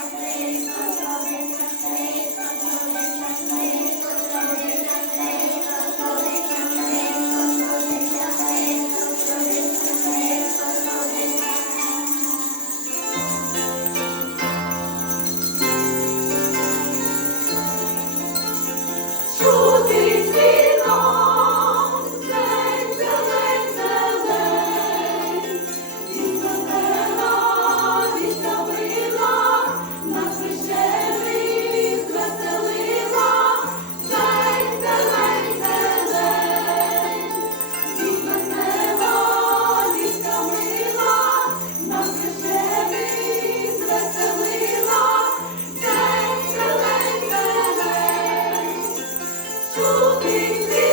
Thank you. holy